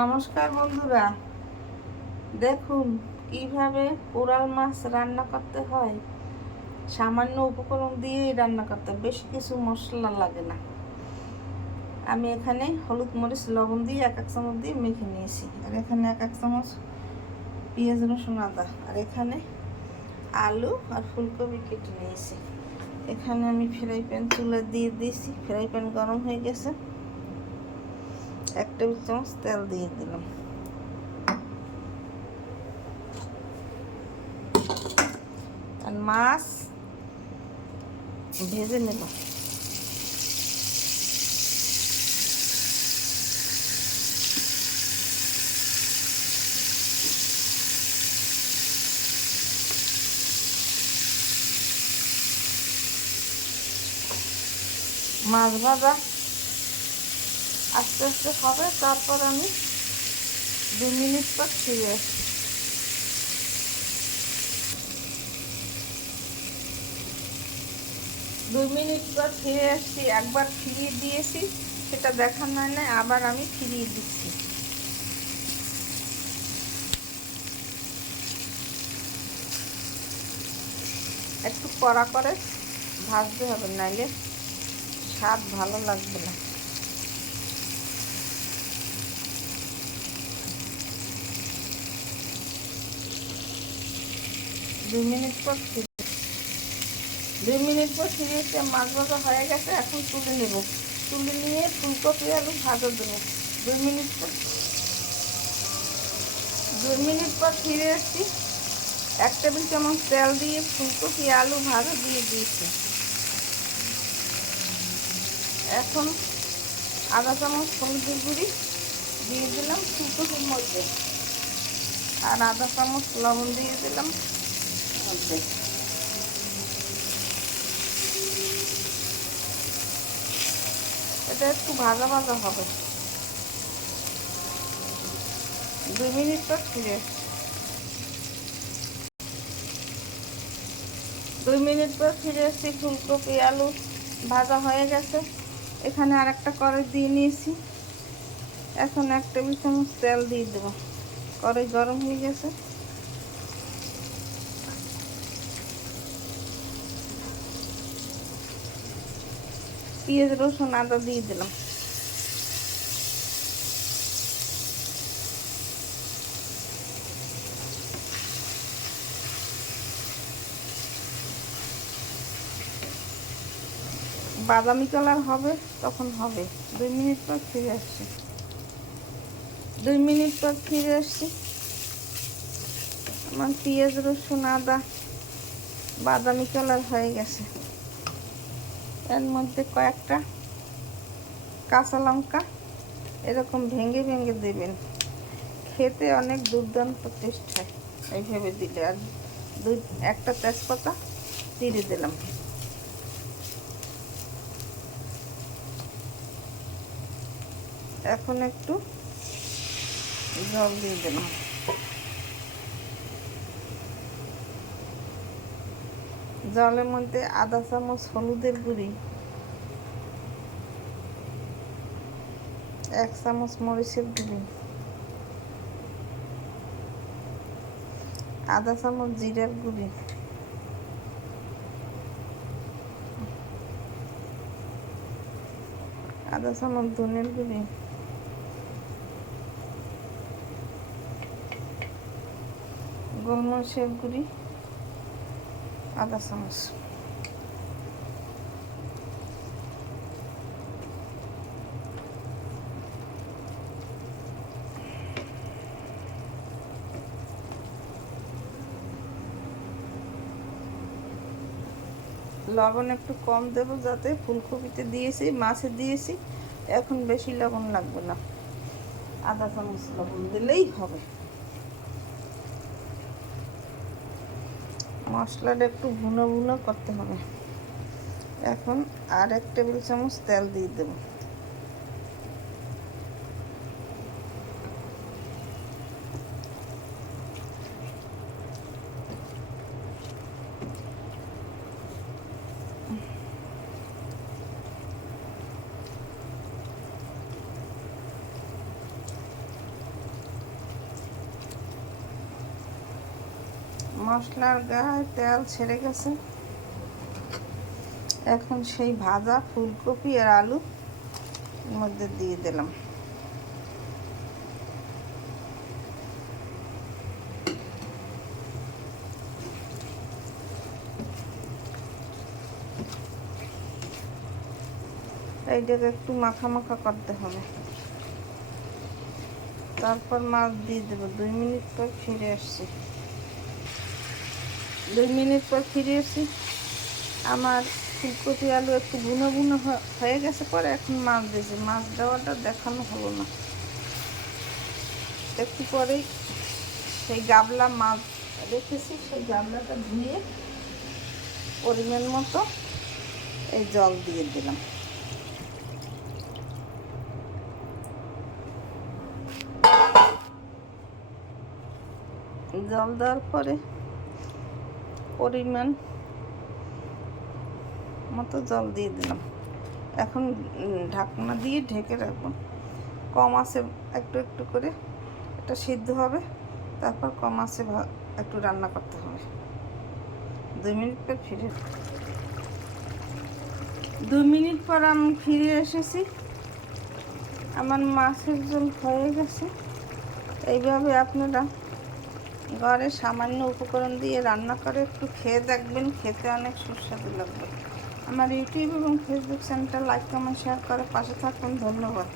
নমস্কার বন্ধুরা, দেখুন কিভাবে কোরাল মাছ রান্না করতে হয়। সামান্য উপকরণ দিয়েই রান্না করতে হয়, বেশি কিছু মশলা লাগে না। আমি এখানে হলুদ মরিচ লবণ দিয়ে 1 চামচ দিয়ে মেখে নিয়েছি, আর এখানে 1 চামচ পেঁয়াজ রসুন আদা, আর এখানে আলু আর ফুলকপি কেটে নিয়েছি। এখানে আমি ফ্রাই প্যান চুলা দিয়ে দিয়েছি, ফ্রাই প্যান গরম হয়ে গেছে। 1 টেবিল চামচ তেল দিয়ে দিলাম। আর মাছ ভেজে নেব। মাছ ভাজা আস্তে আস্তে হবে, তারপর আমি 2 মিনিট পর ফিরে আসছি। 2 মিনিট পর ফিরে আসছি। একবার ফিরিয়ে দিয়েছি, সেটা দেখানো হয় না, আবার আমি ফিরিয়ে দিচ্ছি। একটু কড়া করে ভাজতে হবে, নাইলে স্বাদ ভালো লাগবে না। দুই মিনিট পর ফিরে 2 মিনিট পর ফিরে এসে মাছ ভাজা হয়ে গেছে। এখন তুলে নেব, তুলে নিয়ে ফুলকপি আলু ভাজা দেবো। 2 মিনিট পর 2 মিনিট পর ফিরে এসেছি। 1 টেবিল চামচ তেল দিয়ে ফুলকপি আলু ভাজা দিয়ে দিয়েছি। এখন আধা চামচ হলুদের গুঁড়ি দিয়ে দিলাম ফুলকপির মধ্যে, আর আধা চামচ লবণ দিয়ে দিলাম মধ্যে। এটা একটু ভাজা ভাজা হবে। 2 মিনিট পর ফিরে 2 মিনিট পর ফিরে এসেছি। ফুলকপি আলু ভাজা হয়ে গেছে। এখানে আর একটা কড়াই দিয়ে নিয়েছি। এখন 1 টেবিল চামচ তেল দিয়ে দেবো। কড়াই গরম হয়ে গেছে। পেঁয়াজ রসুন আদা দিয়ে দিলাম। বাদামি কালার হবে, তখন হবে। 2 মিনিট পর ফিরে আসছি। 2 মিনিট পর ফিরে আসছি। আমার পেঁয়াজ রসুন আদা বাদামি কালার হয়ে গেছে। এর মধ্যে কয়েকটা কাঁচা লঙ্কা এরকম ভেঙে ভেঙে দেবেন, খেতে অনেক দুর্দান্ত টেস্ট হয় এইভাবে দিলে। আর একটা তেজপাতা দিয়ে দিলাম। এখন একটু জল দিয়ে দিলাম। জলের মধ্যে আধা চামচ হলুদের গুঁড়ি, 1 চামচ মরিচের গুঁড়ি, আধা চামচ জিরার গুঁড়ি, আধা চামচ ধনের গুঁড়ি, গোলমরিচের গুঁড়ি আধা চামচ। লবণ একটু কম দেব, যাতে ফুলকপিতে দিয়েছি মাছে দিয়েছি, এখন বেশি লবণ লাগবে না। আধা চামচ লবণ দিলেই হবে। মশলাটা একটু ভুনো ভুনো করতে হবে। এখন আর 1 টেবিল চামচ তেল দিয়ে দেব। মশলার গায়ে তেল ছেড়ে গেছে। এখন সেই ভাজা ফুলকপি আর আলু মধ্যে দিয়ে দিলাম। এইটাকে একটু মাখা মাখা করতে হবে, তারপর মাছ দিয়ে দেবো। 2 মিনিট পর ফিরে আসছি। 2 মিনিট পর ফিরে এসেছি। আমার ফুলকপি আলু একটু বুনো বুনো হয়ে গেছে। পরে এখন মাছ দিয়েছি। মাছ দেওয়াটা দেখানো হলো না। একটু পরেই সেই গাবলা মাছ রেখেছি, সেই গাবলাটা ধুয়ে পরিমাণ মতো এই জল দিয়ে দিলাম। জল দেওয়ার পরে পরিমাণ মতো জল দিয়ে দিলাম। এখন ঢাকনা দিয়ে ঢেকে রাখবো। কম আঁচে একটু একটু করে এটা সিদ্ধ হবে, তারপর কম আঁচে একটু রান্না করতে হবে। 2 মিনিট পর 2 মিনিট পর আমি ফিরে এসেছি। আমার মাছের ঝোল হয়ে গেছে। এইভাবে আপনারা ঘরে সামান্য উপকরণ দিয়ে রান্না করে একটু খেয়ে দেখবেন, খেতে অনেক সুস্বাদু লাগবে। আমার ইউটিউব এবং ফেসবুক চ্যানেলটা লাইক কমেন্ট শেয়ার করে পাশে থাকুন। ধন্যবাদ।